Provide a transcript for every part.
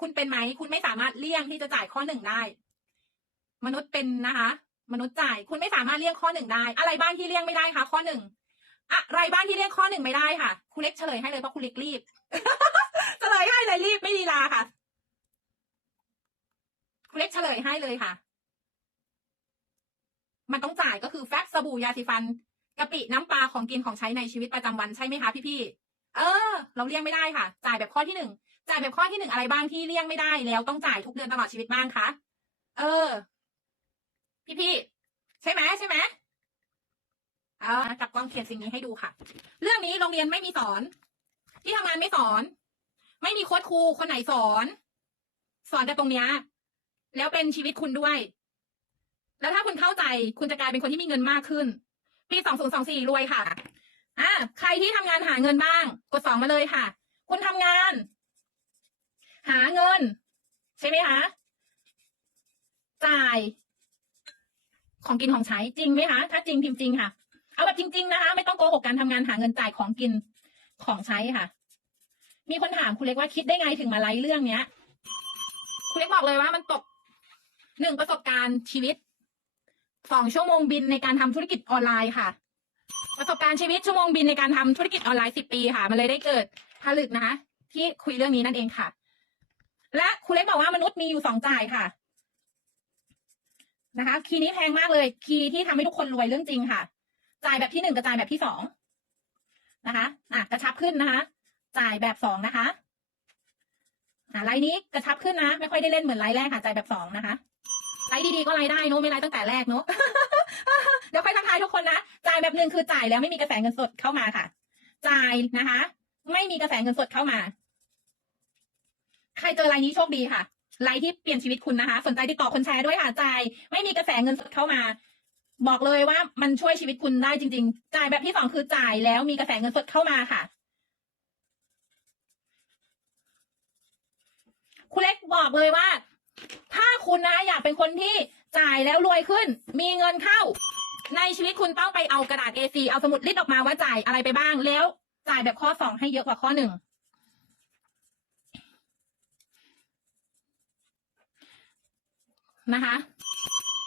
คุณเป็นไหม คุณไม่สามารถเลี่ยงที่จะจ่ายข้อหนึ่งได้ มนุษย์เป็นนะคะ มนุษย์จ่าย คุณไม่สามารถเลี่ยงข้อหนึ่งได้ อะไรบ้างที่เลี่ยงไม่ได้คะข้อหนึ่งอะไรบ้างที่เลี่ยงข้อหนึ่งไม่ได้ค่ะ คุณเล็กเฉลยให้เลยเพราะคุณเล็กรีบเฉลยให้เลยรีบไม่ดีลาค่ะ คุณเล็กเฉลยให้เลยค่ะ มันต้องจ่ายก็คือแฟบสบู่ยาสีฟันกะปิน้ำปลาของกินของใช้ในชีวิตประจำวันใช่ไหมคะพี่ๆเออ เราเลี่ยงไม่ได้ค่ะ จ่ายแบบข้อที่หนึ่ง จ่ายแบบข้อที่หนึ่งอะไรบ้างที่เลี่ยงไม่ได้แล้วต้องจ่ายทุกเดือนตลอดชีวิตบ้างคะ เออ พี่ๆใช่ไหมใช่ไหมเอาจับกล้องเขียนสิ่งนี้ให้ดูค่ะ เรื่องนี้โรงเรียนไม่มีสอน ที่ทำงานไม่สอน ไม่มีโค้ชครูคนไหนสอน สอนแต่ตรงเนี้ยแล้วเป็นชีวิตคุณด้วย แล้วถ้าคุณเข้าใจคุณจะกลายเป็นคนที่มีเงินมากขึ้น ปีสองศูนย์สองสี่รวยค่ะอ่าใครที่ทำงานหาเงินบ้าง กดสองมาเลยค่ะ คุณทำงาน หาเงิน ใช่ไหมคะ จ่าย ของกินของใช้จริงไหมคะถ้าจริงพิมพ์จริงค่ะ เอาแบบจริง ๆ นะคะ ไม่ต้องโกหกการทำงานหาเงินจ่ายของกินของใช้ค่ะ มีคนถามคุณเล็กว่าคิดได้ไงถึงมาไลฟ์เรื่องเนี้ย คุณเล็กบอกเลยว่ามันตกหนึ่งประสบการณ์ชีวิตสองชั่วโมงบินในการทำธุรกิจออนไลน์ค่ะ ประสบการณ์ชีวิตชั่วโมงบินในการทำธุรกิจออนไลน์สิบปีค่ะ มันเลยได้เกิดผลึกนะคะที่คุยเรื่องนี้นั่นเองค่ะ และคุณเล็กบอกว่ามนุษย์มีอยู่สองจ่ายค่ะ นะคะ คีย์นี้แพงมากเลย คีย์ที่ทำให้ทุกคนรวยเรื่องจริงค่ะ จ่ายแบบที่หนึ่งกับจ่ายแบบที่สองนะคะ อะกระชับขึ้นนะคะ จ่ายแบบสองนะคะ อะไลน์นี้กระชับขึ้นนะ ไม่ค่อยได้เล่นเหมือนไลน์แรกค่ะ จ่ายแบบสองนะคะ ไลฟ์ดีๆก็ไลฟ์ได้เนอะไม่ไลฟ์ตั้งแต่แรกเนอะเดี๋ยวค่อยทักทายทุกคนนะ จ่ายแบบหนึ่งคือจ่ายแล้วไม่มีกระแสเงินสดเข้ามาค่ะ จ่ายนะคะ ไม่มีกระแสเงินสดเข้ามา ใครเจอไลน์นี้โชคดีค่ะไลฟ์ที่เปลี่ยนชีวิตคุณนะคะ สนใจติดต่อคนแชร์ด้วยค่ะจ่ายไม่มีกระแสเงินสดเข้ามา บอกเลยว่ามันช่วยชีวิตคุณได้จริง ๆ จ่ายแบบที่สองคือจ่ายแล้วมีกระแสเงินสดเข้ามาค่ะคุณเล็กบอกเลยว่า ถ้าคุณนะอยากเป็นคนที่จ่ายแล้วรวยขึ้น มีเงินเข้า ในชีวิตคุณต้องไปเอากระดาษ A4 เอาสมุดลิดออกมาว่าจ่ายอะไรไปบ้างแล้วจ่ายแบบข้อสองให้เยอะกว่าข้อหนึ่ง นะคะ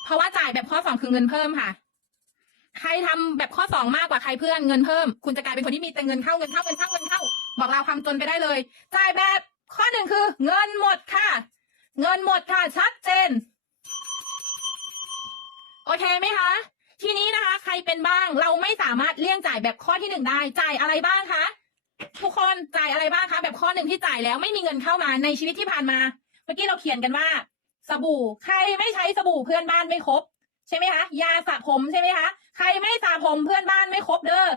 เพราะว่าจ่ายแบบข้อสองคือเงินเพิ่มค่ะ ใครทำแบบข้อสองมากกว่าใครเพื่อนเงินเพิ่ม คุณจะกลายเป็นคนที่มีแต่เงินเข้าเงินเข้าเงินเข้าเงินเข้า บอกเราความจนไปได้เลยจ่ายแบบข้อหนึ่งคือ เงินหมดค่ะ เงินหมดค่ะชัดเจน โอเคไหมคะ ทีนี้นะคะ ใครเป็นบ้างเราไม่สามารถเลี่ยงจ่ายแบบข้อที่หนึ่งได้จ่ายอะไรบ้างคะทุกคนจ่ายอะไรบ้างคะแบบข้อหนึ่งที่จ่ายแล้วไม่มีเงินเข้ามาในชีวิตที่ผ่านมา เมื่อกี้เราเขียนกันว่า สบู่ ใครไม่ใช้สบู่เพื่อนบ้านไม่ครบ ใช่ไหมคะ ยาสระผมใช่ไหมคะ ใครไม่สระผมเพื่อนบ้านไม่ครบเด้อ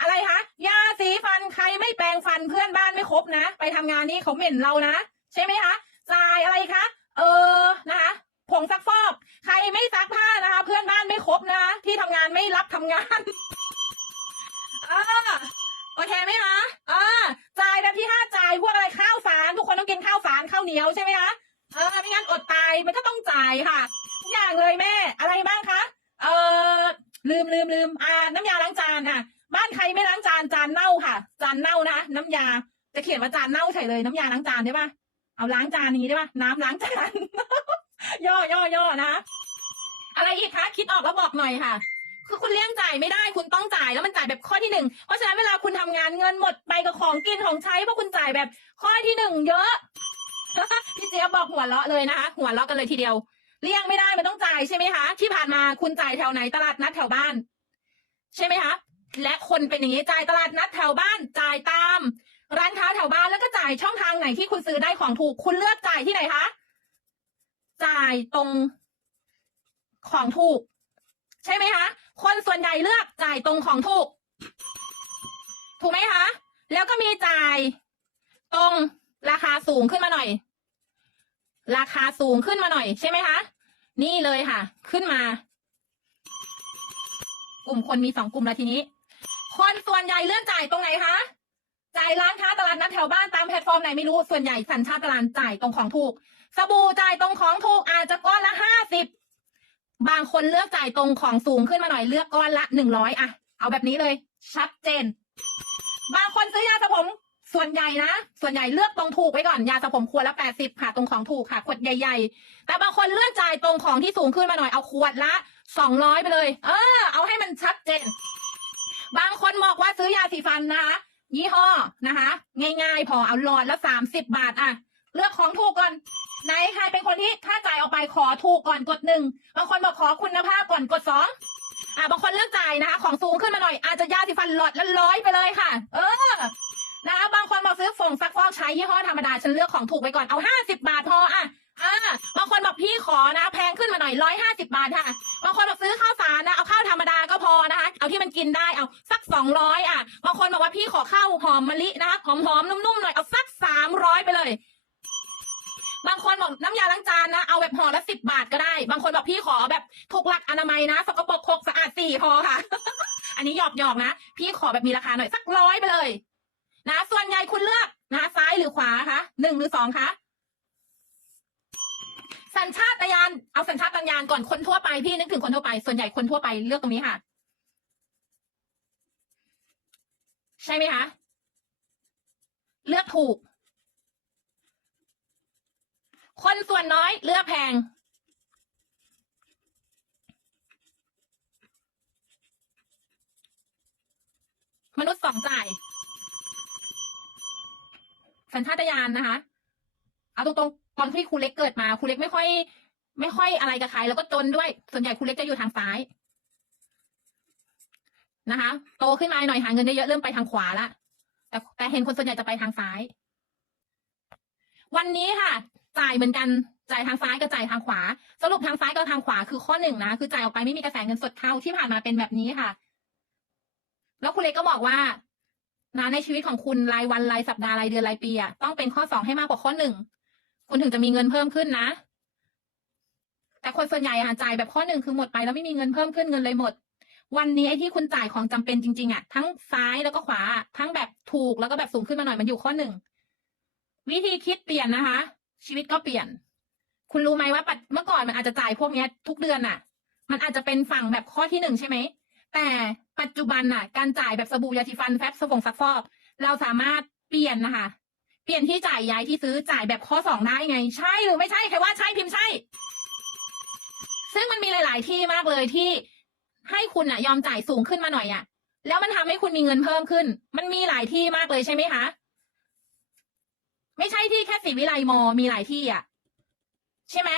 อะไรคะยาสีฟันใครไม่แปรงฟันเพื่อนบ้านไม่ครบนะ ไปทำงานนี่เขาเหม็นเรานะ ใช่ไหมคะจ่ายอะไรคะเออนะคะผงซักฟอก ใครไม่ซักผ้านะคะ เพื่อนบ้านไม่ครบนะที่ทำงานไม่รับทำงานเออโอเคไหมคะเออจ่ายแบบที่ห้าจ่ายพวกอะไรข้าวสาร ทุกคนต้องกินข้าวสารข้าวเหนียวใช่ไหมคะ เออไม่งั้นอดตายมันก็ต้องจ่ายค่ะ ทุกอย่างเลยแม่ อะไรบ้างคะเออลืมลืมลืมอ่าน้ำยาล้างจานอะ บ้านใครไม่ล้างจานจานเน่าค่ะ จานเน่านะน้ำยา จะเขียนว่าจานเน่าเฉยเลยน้ำยาล้างจานได้ปะเอาล้างจานนี้ได้ปะน้ำล้างจานย่อย่อย่อนะอะไรอีกคะคิดออกแล้วบอกหน่อยค่ะ คือคุณเลี่ยงจ่ายไม่ได้คุณต้องจ่ายแล้วมันจ่ายแบบข้อที่หนึ่งเพราะฉะนั้นเวลาคุณทำงานเงินหมดไปกับของกินของใช้เพราะคุณจ่ายแบบข้อที่หนึ่งเยอะ พี่เจี๊ยบบอกหัวเราะเลยนะคะ หัวเราะกันเลยทีเดียว เลี่ยงไม่ได้มันต้องจ่ายใช่ไหมคะ ที่ผ่านมาคุณจ่ายแถวไหนตลาดนัดแถวบ้าน ใช่ไหมคะและคนเป็นอย่างนี้จ่ายตลาดนัดแถวบ้านจ่ายตาม ร้านค้าแถวบ้านแล้วก็จ่ายช่องทางไหนที่คุณซื้อได้ของถูก คุณเลือกจ่ายที่ไหนคะจ่ายตรงของถูก ใช่ไหมคะ คนส่วนใหญ่เลือกจ่ายตรงของถูก ถูกไหมคะ แล้วก็มีจ่ายตรงราคาสูงขึ้นมาหน่อย ราคาสูงขึ้นมาหน่อยใช่ไหมคะ นี่เลยค่ะ ขึ้นมา กลุ่มคนมีสองกลุ่มแล้วทีนี้ คนส่วนใหญ่เลือกจ่ายตรงไหนคะ จ่ายร้านค้าตลาดนัดแถวบ้านตามแพลตฟอร์มไหนไม่รู้ ส่วนใหญ่สัญชาตญาณจ่ายตรงของถูก สบู่จ่ายตรงของถูกอาจจะก้อนละห้าสิบบางคนเลือกจ่ายตรงของสูงขึ้นมาหน่อยเลือกก้อนละหนึ่งร้อยอะเอาแบบนี้เลย ชัดเจน บางคนซื้อยาสระผม ส่วนใหญ่นะ ส่วนใหญ่เลือกตรงถูกไว้ก่อน ยาสระผมขวดละแปดสิบค่ะ ตรงของถูกค่ะ ขวดใหญ่ ๆ แต่บางคนเลือกจ่ายตรงของที่สูงขึ้นมาหน่อย เอาขวดละสองร้อยไปเลย เออ เอาให้มันชัดเจน บางคนบอกว่าซื้อยาสีฟันนะคะยี่ห้อนะคะ ง่ายๆ พอเอาหลอดละสามสิบบาทอะ เลือกของถูกก่อนไหนใครเป็นคนที่ค่าจ่ายออกไปขอถูกก่อนกดหนึ่งบางคนบอกขอคุณภาพก่อนกดสองอะบางคนเลือกจ่ายนะคะ ของสูงขึ้นมาหน่อย อาจจะยาสีฟันหลอดละร้อยไปเลยค่ะ เออ นะคะบางคนบอกซื้อฝงซักฟอกใช้ยี่ห้อธรรมดาฉันเลือกของถูกไปก่อนเอาห้าสิบาทพออะอ่าบางคนบอกพี่ขอนะ แพงขึ้นมาหน่อยร้อยห้าสิบาทค่ะบางคนบอกซื้อข้าวสารนะเอาข้าวธรรมดาก็พอนะคะ เอาที่มันกินได้เอาสักสองร้อยอะบางคนบอกว่าพี่ขอข้าวหอมมะลินะคะหอมๆนุ่มๆหน่อยเอาสักสามร้อยไปเลย บางคนบอกน้ำยาล้างจานนะเอาแบบห่อละสิบบาทก็ได้ บางคนบอกพี่ขอแบบถูกหลักอนามัยนะสกปรกหกสะอาดสี่พอค่ะ อันนี้หยอกๆนะ พี่ขอแบบมีราคาหน่อยสักร้อยไปเลย นะ ส่วนใหญ่คุณเลือกนะซ้ายหรือขวาคะหนึ่งหรือสองคะสัญชาตญาณเอาสัญชาตญาณก่อนคนทั่วไปพี่นึกถึงคนทั่วไป ส่วนใหญ่คนทั่วไปเลือกตรงนี้ค่ะ ใช่ไหมคะ เลือกถูก คนส่วนน้อยเลือกแพงมนุษย์สองจ่าย สัญชาตญาณนะคะ เอาตรงๆตอนที่ครูเล็กเกิดมาครูเล็กไม่ค่อย ไม่ค่อยอะไรกับใครแล้วก็จนด้วย ส่วนใหญ่ครูเล็กจะอยู่ทางซ้ายนะคะ โตขึ้นมาหน่อยหาเงินได้เยอะเริ่มไปทางขวาละแต่แต่เห็นคนส่วนใหญ่จะไปทางซ้าย วันนี้ค่ะ จ่ายเหมือนกันจ่ายทางซ้ายกับจ่ายทางขวา สรุปทางซ้ายกับทางขวาคือข้อหนึ่งนะคือจ่ายออกไปไม่มีกระแสเงินสดเข้าที่ผ่านมาเป็นแบบนี้ค่ะ แล้วคุณเล็กก็บอกว่า นะในชีวิตของคุณรายวันรายสัปดาห์รายเดือนรายปีอะต้องเป็นข้อสองให้มากกว่าข้อหนึ่งคุณถึงจะมีเงินเพิ่มขึ้นนะ แต่คนส่วนใหญ่อะจ่ายแบบข้อหนึ่งคือหมดไปแล้วไม่มีเงินเพิ่มขึ้นเงินเลยหมด วันนี้ไอ้ที่คุณจ่ายของจำเป็นจริงๆอะทั้งซ้ายแล้วก็ขวา ทั้งแบบถูกแล้วก็แบบสูงขึ้นมาหน่อยมันอยู่ข้อหนึ่งวิธีคิดเปลี่ยนนะคะ ชีวิตก็เปลี่ยน คุณรู้ไหมว่าปัจเมื่อก่อนมันอาจจะจ่ายพวกเนี้ย ทุกเดือนน่ะมันอาจจะเป็นฝั่งแบบข้อที่หนึ่งใช่ไหม แต่ปัจจุบันน่ะ การจ่ายแบบสบู่ยาสีฟันแฟบสบงซักฟอก เราสามารถเปลี่ยนนะคะ เปลี่ยนที่จ่ายย้ายที่ซื้อจ่ายแบบข้อสองได้ไง ใช่หรือไม่ใช่ใครว่าใช่พิมพ์ใช่ ซึ่งมันมีหลาย ๆ ที่มากเลยที่ให้คุณน่ะ ยอมจ่ายสูงขึ้นมาหน่อยอะ แล้วมันทำให้คุณมีเงินเพิ่มขึ้น มันมีหลายที่มากเลยใช่ไหมคะไม่ใช่ที่แค่สีวิไลมอมีหลายที่อะ ใช่ไหม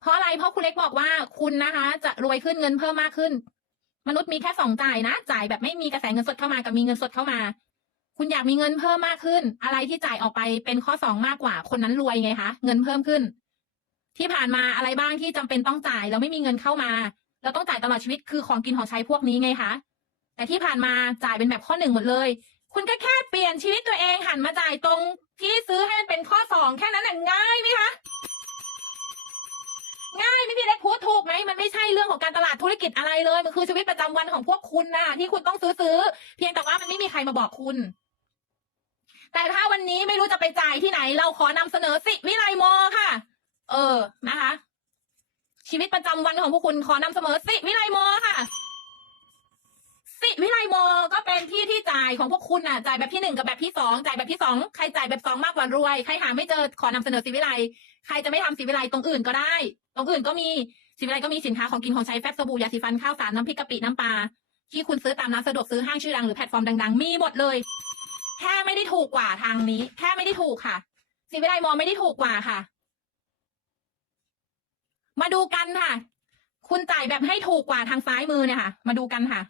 เพราะอะไรเพราะคุณเล็กบอกว่าคุณนะคะ จะรวยขึ้นเงินเพิ่มมากขึ้น มนุษย์มีแค่สองจ่ายนะ จ่ายแบบไม่มีกระแสเงินสดเข้ามากับมีเงินสดเข้ามา คุณอยากมีเงินเพิ่มมากขึ้น อะไรที่จ่ายออกไปเป็นข้อสองมากกว่า คนนั้นรวยไงคะ เงินเพิ่มขึ้น ที่ผ่านมาอะไรบ้างที่จำเป็นต้องจ่ายแล้วไม่มีเงินเข้ามา เราต้องจ่ายตลอดชีวิตคือของกินของใช้พวกนี้ไงคะ แต่ที่ผ่านมาจ่ายเป็นแบบข้อหนึ่งหมดเลย คุณก็แค่เปลี่ยนชีวิตตัวเองหันมาจ่ายตรงที่ซื้อให้มันเป็นข้อสองแค่นั้นง่ายไหมคะ ง่ายไม่พี่เล็กพูดถูกไหมมันไม่ใช่เรื่องของการตลาดธุรกิจอะไรเลย มันคือชีวิตประจำวันของพวกคุณนะที่คุณต้องซื้อซื้อ เพียงแต่ว่ามันไม่มีใครมาบอกคุณ แต่ถ้าวันนี้ไม่รู้จะไปจ่ายที่ไหน เราขอนำเสนอสิวิไลมอค่ะ เออนะคะ ชีวิตประจำวันของพวกคุณขอนำเสนอสิวิไลมอค่ะ สิวิไลโมก็เป็นที่ที่จ่ายของพวกคุณน่ะจ่ายแบบที่หนึ่งกับแบบที่สองจ่ายแบบที่สองใครจ่ายแบบสองมากกว่ารวยใครหาไม่เจอขอนำเสนอสิวิไลใครจะไม่ทำสิวิไลตรงอื่นก็ได้ ตรงอื่นก็มีสิวิไลก็มีสินค้าของกินของใช้แฟบสบู่ยาสีฟันข้าวสารน้ำพริกกะปิน้ำปลาที่คุณซื้อตามร้านสะดวกซื้อห้างชื่อดังหรือแพลตฟอร์มดังๆ มีหมดเลยแค่ไม่ได้ถูกกว่าทางนี้แค่ไม่ได้ถูกค่ะสิวิไลมอไม่ได้ถูกกว่าค่ะ มาดูกันค่ะ คุณจ่ายแบบให้ถูกกว่าทางซ้ายมือเนี่ยค่ะ มาดูกันค่ะ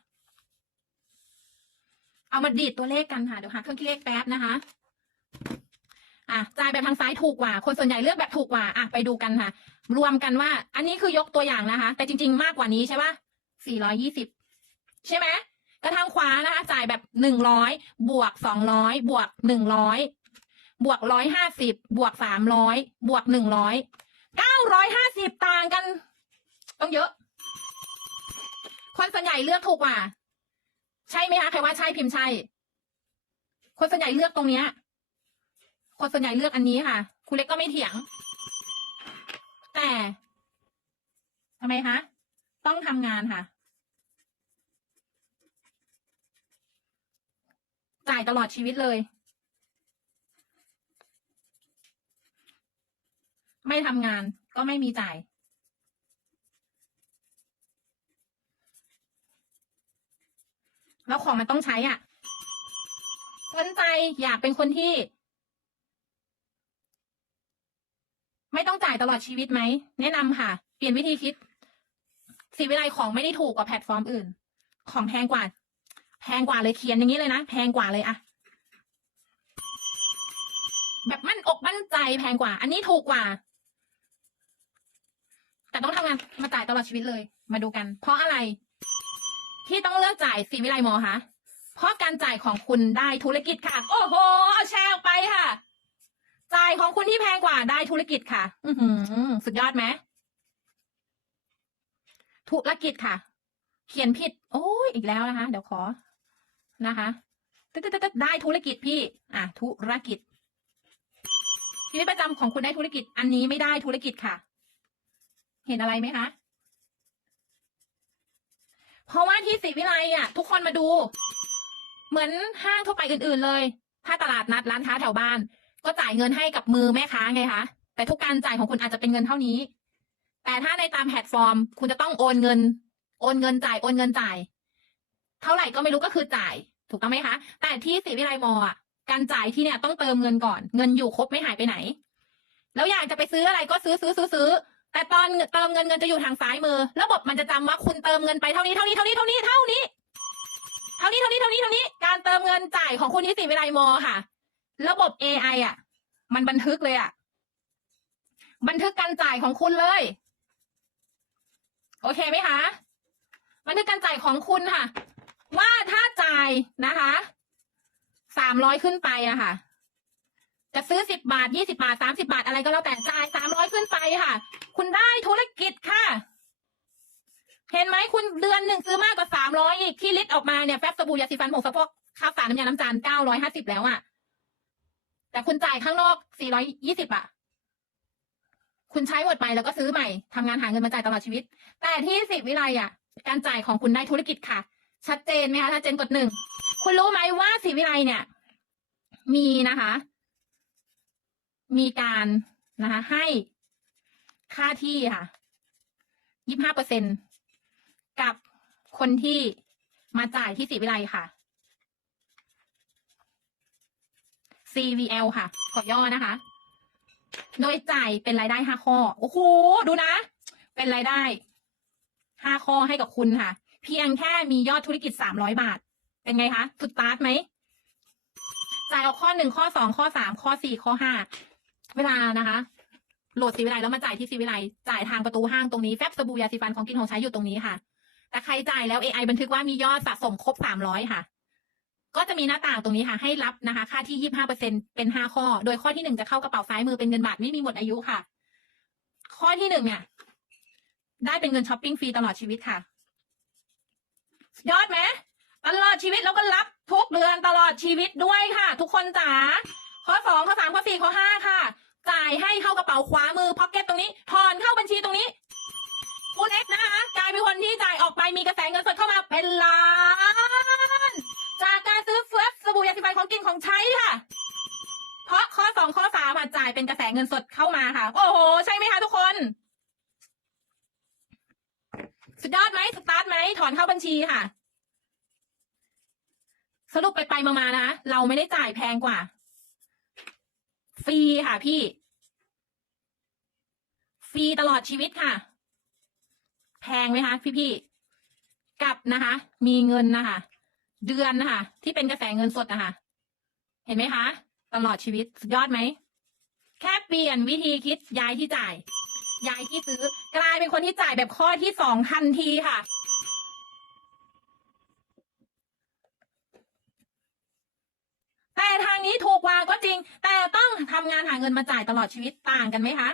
เอามาดีดตัวเลขกันค่ะ เดี๋ยวหาเครื่องคิดเลขแป๊บนะคะ อะจ่ายแบบทางซ้ายถูกกว่า คนส่วนใหญ่เลือกแบบถูกกว่า อะไปดูกันค่ะ รวมกันว่า อันนี้คือยกตัวอย่างนะคะ แต่จริง ๆ มากกว่านี้ใช่ปะสี่ร้อยี่สิบใช่ไหมกระทางขวานะคะจ่ายแบบหนึ่งร้อยบวกสองร้อยบวกหนึ่งร้อยบวกร้อยห้าสิบบวกสามร้อยบวกหนึ่งร้อยเก้าร้อยห้าสิบต่างกัน ต้องเยอะ คนส่วนใหญ่เลือกถูกกว่า ใช่ไหมคะใครว่าใช่พิมพ์ใช่คนส่วนใหญ่เลือกตรงเนี้ยคนส่วนใหญ่เลือกอันนี้ค่ะ คุณเล็กก็ไม่เถียง แต่ทำไมคะต้องทำงานค่ะ จ่ายตลอดชีวิตเลย ไม่ทำงานก็ไม่มีจ่าย แล้วของมันต้องใช้อะ สนใจอยากเป็นคนที่ ไม่ต้องจ่ายตลอดชีวิตไหม แนะนำค่ะ เปลี่ยนวิธีคิดสีวิไลของไม่ได้ถูกกว่าแพลตฟอร์มอื่น ของแพงกว่า แพงกว่าเลยเขียนอย่างนี้เลยนะ แพงกว่าเลยอะแบบมั่นอกมั่นใจแพงกว่า อันนี้ถูกกว่า แต่ต้องทำงานมาจ่ายตลอดชีวิตเลย มาดูกัน เพราะอะไร ที่ต้องเลือกจ่ายสีวิไลมอคะเพราะการจ่ายของคุณได้ธุรกิจค่ะ โอ้โหเอาแชร์ออกไปค่ะ จ่ายของคุณที่แพงกว่าได้ธุรกิจค่ะ อือหือสุดยอดไหมธุรกิจค่ะ เขียนผิด โอ้ยอีกแล้วนะคะ เดี๋ยวขอนะคะตึ๊ดตึ๊ดตึ๊ดได้ธุรกิจพี่ อะ ธุรกิจชีวิตประจำของคุณได้ธุรกิจ อันนี้ไม่ได้ธุรกิจค่ะ เห็นอะไรไหมคะ เพราะว่าที่ศรีวิไลอะ ทุกคนมาดู เหมือนห้างทั่วไปอื่น ๆ เลย ถ้าตลาดนัดร้านค้าแถวบ้าน ก็จ่ายเงินให้กับมือแม่ค้าไงคะแต่ทุกการจ่ายของคุณอาจจะเป็นเงินเท่านี้ แต่ถ้าในตามแพลตฟอร์ม คุณจะต้องโอนเงิน โอนเงินจ่ายโอนเงินจ่าย เท่าไหร่ก็ไม่รู้ก็คือจ่าย ถูกต้องไหมคะ แต่ที่ศรีวิไลมอะการจ่ายที่เนี่ยต้องเติมเงินก่อน เงินอยู่ครบไม่หายไปไหน แล้วอยากจะไปซื้ออะไรก็ซื้อซื้อซื้อซื้อ แต่ตอนเติมเงินเงินจะอยู่ทางซ้ายมือ ระบบมันจะจำว่าคุณเติมเงินไปเท่านี้เท่านี้เท่านี้เท่านี้เท่านี้เท่านี้เท่านี้เท่านี้เท่านี้ การเติมเงินจ่ายของคุณที่ศรีวิไลมอค่ะ ระบบ AI อะ มันบันทึกเลยอะ บันทึกการจ่ายของคุณเลย โอเคไหมคะบันทึกการจ่ายของคุณค่ะ ว่าถ้าจ่ายนะคะสามร้อยขึ้นไปอะค่ะ จะซื้อสิบบาทยี่สิบาทสามสิบาทอะไรก็แล้วแต่จ่ายสามร้อยขึ้นไปค่ะ คุณได้ธุรกิจค่ะ เห็นไหมคุณเดือนหนึ่งซื้อมากกว่าสามร้อยอีกที่ลิตรออกมาเนี่ยแฟบสบู่ยาสีฟันผงซักฟอกข้าวสารน้ำยาน้ำจานเก้าร้อยห้าสิบแล้วอะแต่คุณจ่ายข้างนอกสี่ร้อยยี่สิบอะคุณใช้หมดไปแล้วก็ซื้อใหม่ทำงานหาเงินมาจ่ายตลอดชีวิต แต่ที่สิบวิไลอะการจ่ายของคุณได้ธุรกิจค่ะ ชัดเจนไหมคะชัดเจนกดหนึ่งคุณรู้ไหมว่าสิบวิไลเนี่ย มีนะคะ มีการนะคะ ให้ ค่าที่ค่ะยี่ห้าเปอร์เซ็นกับคนที่มาจ่ายที่สิวิไลค่ะ CVL ค่ะ ขอย่อนะคะ โดยจ่ายเป็นรายได้ห้าข้อ โอ้โห ดูนะ เป็นรายได้ห้าข้อให้กับคุณค่ะ เพียงแค่มียอดธุรกิจสามร้อยบาท เป็นไงคะสุดตาร์ทไหม จ่ายเอาข้อหนึ่งข้อสองข้อสามข้อสี่ข้อห้า เวลานะคะ โหลดซีวิไลแล้วมาจ่ายที่ซีวิไลจ่ายทางประตูห้างตรงนี้แฟบสบู่ยาสีฟันของกินของใช้อยู่ตรงนี้ค่ะ แต่ใครจ่ายแล้ว AI บันทึกว่ามียอดสะสมครบสามร้อยค่ะ ก็จะมีหน้าต่างตรงนี้ค่ะ ให้รับนะคะ ค่าที่ยี่ห้าเปอร์เซ็นเป็นห้าข้อ โดยข้อที่หนึ่งจะเข้ากระเป๋าซ้ายมือเป็นเงินบาทไม่มีหมดอายุค่ะ ข้อที่หนึ่งเนี่ยได้เป็นเงินช้อปปิ้งฟรีตลอดชีวิตค่ะ ยอดไหมตลอดชีวิตแล้วก็รับทุกเดือนตลอดชีวิตด้วยค่ะ ทุกคนจ๋าข้อสองข้อสามข้อสี่ข้อห้าค่ะ จ่ายให้เข้ากระเป๋าขวามือพ็อกเก็ตตรงนี้ถอนเข้าบัญชีตรงนี้คุณเอ็กนะคะกลายเป็นคนที่จ่ายออกไปมีกระแสเงินสดเข้ามาเป็นล้าน จากการซื้อเฟือสบู่ยาสีฟันของกินของใช้ค่ะ เพราะข้อสองข้อสามจ่ายเป็นกระแสเงินสดเข้ามาค่ะ โอ้โห ใช่ไหมคะทุกคน สุดยอดไหมสตาร์ทไหมถอนเข้าบัญชีค่ะ สรุปไปไปมาๆนะ เราไม่ได้จ่ายแพงกว่า ฟรีค่ะพี่ ฟรีตลอดชีวิตค่ะ แพงไหมคะพี่พี่กับนะคะ มีเงินนะคะ เดือนนะคะ ที่เป็นกระแสเงินสดนะคะ เห็นไหมคะ ตลอดชีวิตสุดยอดไหม แค่เปลี่ยนวิธีคิดย้ายที่จ่ายย้ายที่ซื้อ กลายเป็นคนที่จ่ายแบบข้อที่สองทันทีค่ะ แต่ทางนี้ถูกกว่าก็จริง แต่ต้อง ทำงานหาเงินมาจ่ายตลอดชีวิตต่างกันไหมคะ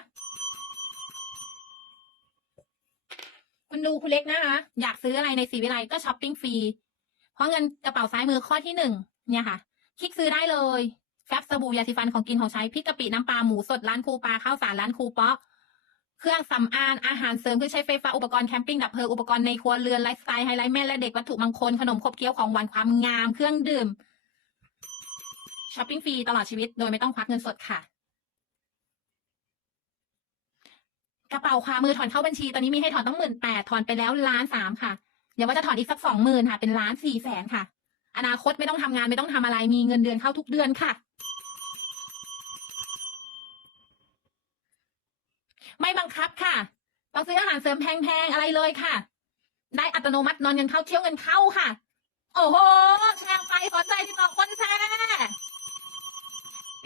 คุณดูคุณเล็กนะคะ อยากซื้ออะไรในสีวิไลก็ช้อปปิ้งฟรี เพราะเงินกระเป๋าซ้ายมือข้อที่หนึ่งเนี่ยค่ะ คลิกซื้อได้เลยแฟบสบู่ยาสีฟันของกินของใช้พริกกะปิน้ำปลาหมูสดร้านครูปลาข้าวสารร้านครูป๊อกเครื่องสำอางอาหารเสริมเครื่องใช้ไฟฟ้าอุปกรณ์แคมปิ้งดับเพลิงอุปกรณ์ในครัวเรือนไลฟ์สไตล์ไฮไลท์แม่และเด็กวัตถุมงคลขนมขบเคี้ยวของหวานความงามเครื่องดื่ม ช้อปปิ้งฟรีตลอดชีวิตโดยไม่ต้องควักเงินสดค่ะ กระเป๋าขวามือถอนเข้าบัญชี ตอนนี้มีให้ถอนตั้งหมื่นแปดถอนไปแล้วล้านสามค่ะอย่าว่าจะถอนอีกสักสองหมื่นค่ะ เป็นล้านสี่แสนค่ะ อนาคตไม่ต้องทำงานไม่ต้องทำอะไรมีเงินเดือนเข้าทุกเดือนค่ะ ไม่บังคับค่ะต้องซื้ออาหารเสริมแพงๆอะไรเลยค่ะ ได้อัตโนมัตินอนเงินเข้าเที่ยวเงินเข้าค่ะ โอ้โหแชร์ไปสนใจที่ต่อคนแชร์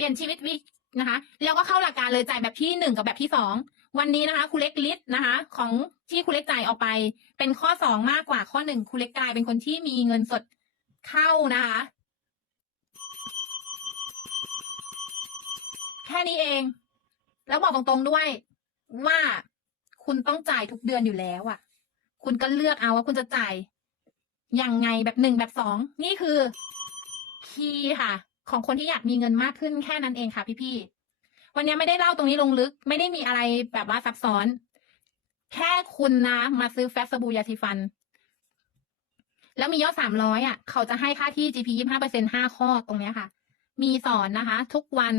ปลี่ยนชีวิตวินะคะ แล้วก็เข้าหลักการเลยจ่ายแบบที่หนึ่งกับแบบที่สองวันนี้นะคะครูเล็กลิสต์นะคะ ของที่ครูเล็กจ่ายออกไป เป็นข้อสองมากกว่าข้อหนึ่งครูเล็กกลายเป็นคนที่มีเงินสดเข้านะคะ แค่นี้เอง แล้วบอกตรงๆด้วยว่าคุณต้องจ่ายทุกเดือนอยู่แล้วอะ่ะ คุณก็เลือกเอาว่าคุณจะจ่ายยังไงแบบหนึ่งแบบสองนี่คือคีย์ค่ะ ของคนที่อยากมีเงินมากขึ้นแค่นั้นเองค่ะพี่ๆวันนี้ไม่ได้เล่าตรงนี้ลงลึก ไม่ได้มีอะไรแบบว่าซับซ้อน แค่คุณนะ มาซื้อแฟบสบู่ยาสีฟัน แล้วมียอดสามร้อยอะ เขาจะให้ค่าที่ GP ยี่ห้าเปอร์เซ็นห้าข้อตรงเนี้ยค่ะ มีสอนนะคะ ทุกวัน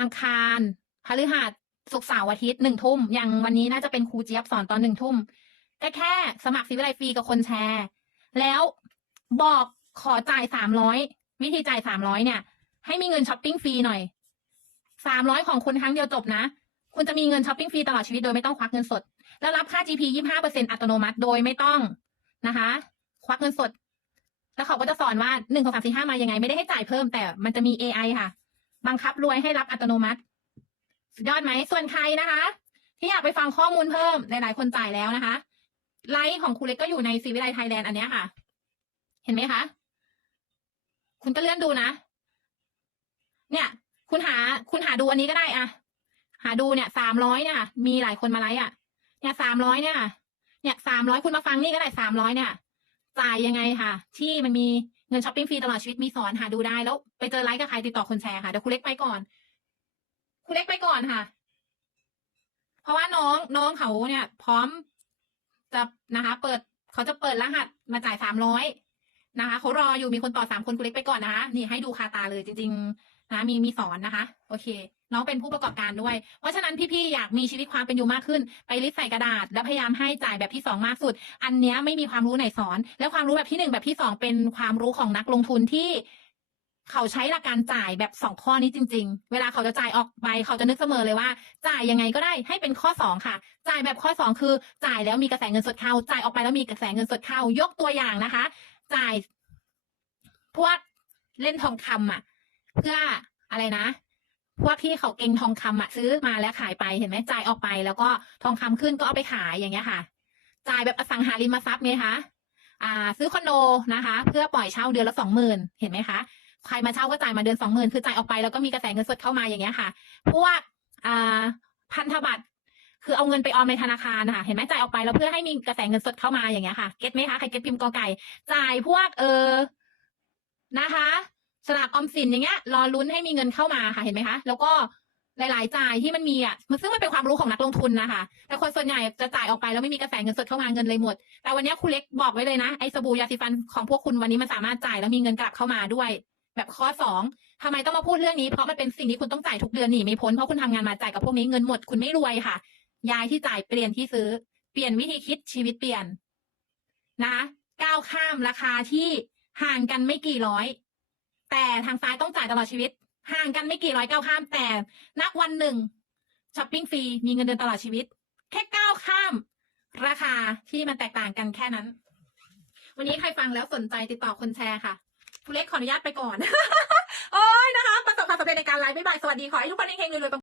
อังคารพฤหัสศุกร์เสาร์อาทิตย์หนึ่งทุ่มอย่างวันนี้น่าจะเป็นครูเจี๊ยบสอนตอนหนึ่งทุ่มก็แค่สมัครซีวิไลฟรีกับคนแชร์ แล้วบอกขอจ่ายสามร้อย วิธีจ่ายสามร้อยเนี่ย ให้มีเงินช้อปปิ้งฟรีหน่อยสามร้อยของคุณครั้งเดียวจบนะ คุณจะมีเงินช้อปปิ้งฟรีตลอดชีวิตโดยไม่ต้องควักเงินสด แล้วรับค่า GP ยี่ห้าเปอร์เซ็นอัตโนมัติโดยไม่ต้องนะคะ ควักเงินสด แล้วเขาก็จะสอนว่าหนึ่งสองสามสี่ห้ามายังไง ไม่ได้ให้จ่ายเพิ่มแต่มันจะมี AI ค่ะ บังคับรวยให้รับอัตโนมัติ สุดยอดไหมส่วนใครนะคะ ที่อยากไปฟังข้อมูลเพิ่มหลายๆคนจ่ายแล้วนะคะ ไลฟ์ของครูเล็กก็อยู่ในซีวิไลไทยแลนด์อันนี้ค่ะ เห็นไหมคะ คุณก็เลื่อนดูนะ เนี่ย คุณหา คุณหาดูอันนี้ก็ได้อะหาดูเนี่ยสามร้อยเนี่ย มีหลายคนมาไลฟ์อะ เนี่ยสามร้อยเนี่ย เนี่ยสามร้อยคุณมาฟังนี่ก็ได้สามร้อยเนี่ยจ่ายยังไงค่ะ ที่มันมีเงินช้อปปิ้งฟรีตลอดชีวิตมีสอนหาดูได้แล้วไปเจอไลฟ์กับใครติดต่อคนแชร์ค่ะเดี๋ยวครูเล็กไปก่อนครูเล็กไปก่อนค่ะ เพราะว่าน้องน้องเขาเนี่ย พร้อมจะนะคะ เปิดเขาจะเปิดรหัสมาจ่ายสามร้อย นะคะเขารออยู่มีคนต่อสามคนครูเล็กไปก่อนนะคะนี่ให้ดูคาตาเลยจริงๆนะมีมีสอนนะคะ โอเค น้องเป็นผู้ประกอบการด้วย เพราะฉะนั้นพี่ๆอยากมีชีวิตความเป็นอยู่มากขึ้น ไปลิสต์ใส่กระดาษ แล้วพยายามให้จ่ายแบบที่สองมากสุด อันเนี้ยไม่มีความรู้ไหนสอน แล้วความรู้แบบที่หนึ่งแบบที่สองเป็นความรู้ของนักลงทุนที่เขาใช้หลักการจ่ายแบบสองข้อนี้จริง ๆ เวลาเขาจะจ่ายออกไปเขาจะนึกเสมอเลยว่า จ่ายยังไงก็ได้ให้เป็นข้อสองค่ะ จ่ายแบบข้อสองคือ จ่ายแล้วมีกระแสเงินสดเข้า จ่ายออกไปแล้วมีกระแสเงินสดเข้ายกตัวอย่างนะคะ จ่าย พวกเล่นทองคำอะ เพื่ออะไรนะ พวกที่เขาเก่งทองคำอะซื้อมาแล้วขายไปเห็นไหมจ่ายออกไป แล้วก็ทองคำขึ้นก็เอาไปขายอย่างเงี้ยค่ะ จ่ายแบบอสังหาริมทรัพย์ไงคะอ่า ซื้อคอนโดนะคะ เพื่อปล่อยเช่าเดือนละสองหมื่นเห็นไหมคะใครมาเช่าก็จ่ายมาเดือนสองหมื่นคือจ่ายออกไปแล้วก็มีกระแสเงินสดเข้ามาอย่างเงี้ยค่ะ พวกอ่าพันธบัตร คือเอาเงินไปออมในธนาคารนะคะเห็นไหมจ่ายออกไปแล้วเพื่อให้มีกระแสเงินสดเข้ามาอย่างเงี้ยค่ะเก็ตไหมคะใครเก็ตพิมพ์กอไก่ จ่ายพวกเออนะคะสลากออมสินอย่างเงี้ย รอลุ้นให้มีเงินเข้ามาค่ะเห็นไหมคะแล้วก็หลาย ๆ จ่ายที่มันมีอะมันซึ่งมันเป็นความรู้ของนักลงทุนนะคะ แต่คนส่วนใหญ่จะจ่ายออกไปแล้วไม่มีกระแสเงินสดเข้ามาเงินเลยหมด แต่วันนี้ครูเล็กบอกไว้เลยนะไอ้สบู่ยาสีฟันของพวกคุณวันนี้มันสามารถจ่ายแล้วมีเงินกลับเข้ามาด้วย แบบข้อสองทำไมต้องมาพูดเรื่องนี้เพราะมันเป็นสิ่งที่คุณต้องจ่ายทุกเดือนหนีไม่พ้นเพราะคุณทำงานมาจ่ายกับพวกนี้เงินหมดคุณไม่รวยค่ะ ย้ายที่จ่ายเปลี่ยนที่ซื้อ เปลี่ยนวิธีคิดชีวิตเปลี่ยนนะคะก้าวข้ามราคาที่ห่างกันไม่กี่ร้อย แต่ทางซ้ายต้องจ่ายตลอดชีวิต ห่างกันไม่กี่ร้อยก้าวข้าม แต่ณวันหนึ่งช้อปปิ้งฟรีมีเงินเดือนตลอดชีวิต แค่ก้าวข้าม ราคาที่มันแตกต่างกันแค่นั้น วันนี้ใครฟังแล้วสนใจติดต่อคนแชร์ค่ะผู้เล็กขออนุญาตไปก่อน โอ้ยนะคะ ประสบความสำเร็จในการไลฟ์บ๊ายบาย สวัสดี ขอให้ทุกคนเฮงๆรวยๆ